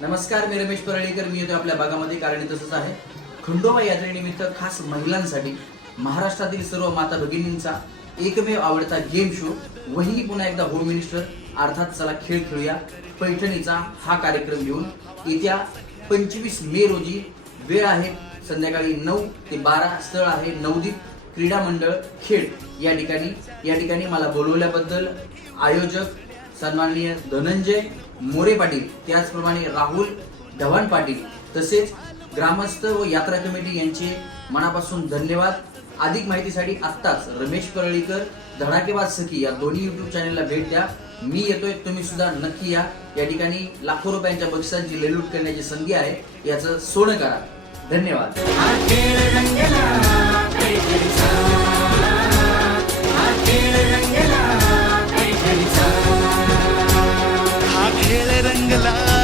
नमस्कार, मी रमेश परळीकर. मी येतो आपल्या भागामध्ये कारण तसंच आहे. खंडोबा यात्रेनिमित्त खास महिलांसाठी महाराष्ट्रातील सर्व माता भगिनींचा एकमेव आवडता गेम शो वहिनी पुन्हा एकदा होम मिनिस्टर अर्थात चला खेळ खेळूया पैठणीचा हा कार्यक्रम घेऊन येत्या 25 मे रोजी वेळ आहे संध्याकाळी 9 ते 12. स्थळ आहे नवदीप क्रीडा मंडळ खेड या ठिकाणी मला बोलवल्याबद्दल आयोजक सन्माननीय धनंजय मोरे पाटील, त्याचप्रमाणे राहुल धवान पाटील तसेच ग्रामस्थ व यात्रा कमिटी यांचे मनापासून धन्यवाद. अधिक माहितीसाठी आत्ताच रमेश परळीकर धडाकेबाज सखी या दोन्ही YouTube चॅनलला भेट द्या. मी येतोय, तुम्ही सुद्धा नक्की या. या ठिकाणी लाखो रुपयांच्या बक्षिसांची लेलूट करण्याची संधी आहे, याचं सोनं करा. धन्यवाद. खेळ रंगला